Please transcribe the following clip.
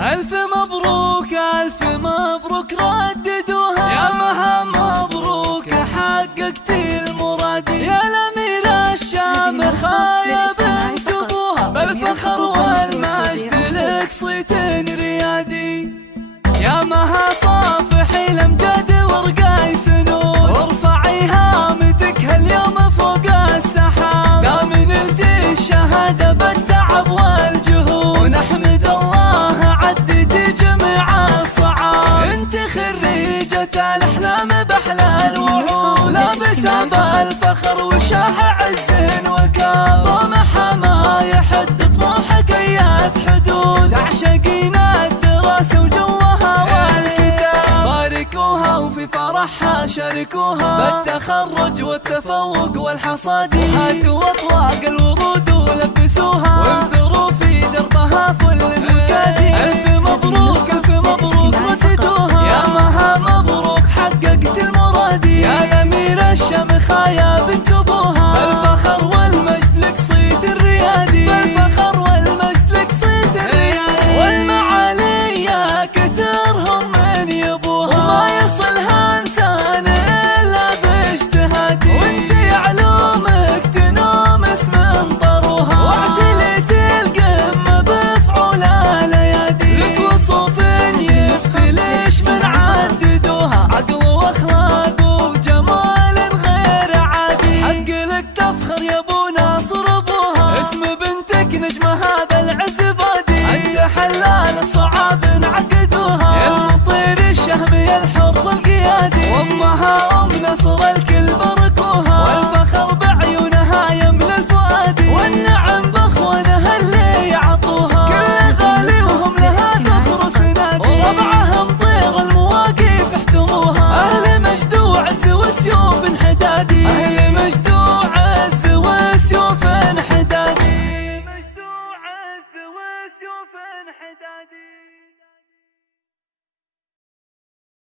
ألف مبروك ألف مبروك رددوها، يا مها مبروك حققتي المراد، يا الأميرة الشامخة يا بنت أبوها، بالفخر والمجد لك صيت ريادي، يا مها صافحي الأمجاد ورقاي سنون، وارفعي هامتك هاليوم فوق السحاب، دام نلتي الشهادة بالتعب والجهود، ونحمد الله عديتي جميع الصعاب، انت خريجة الأحلام بأحلى الوعود، لابسة بالفخر وشاح عز وكاب، طموحها ما يحد طموحك أيات حدود، تعشقين الدراسة وجوها والكتاب، باركوها وفي فرحها شاركوها، بالتخرج والتفوق والحصاد، هاتوا أطواق الورود ولبسوها، وانثروا في دربها فل الوكاد.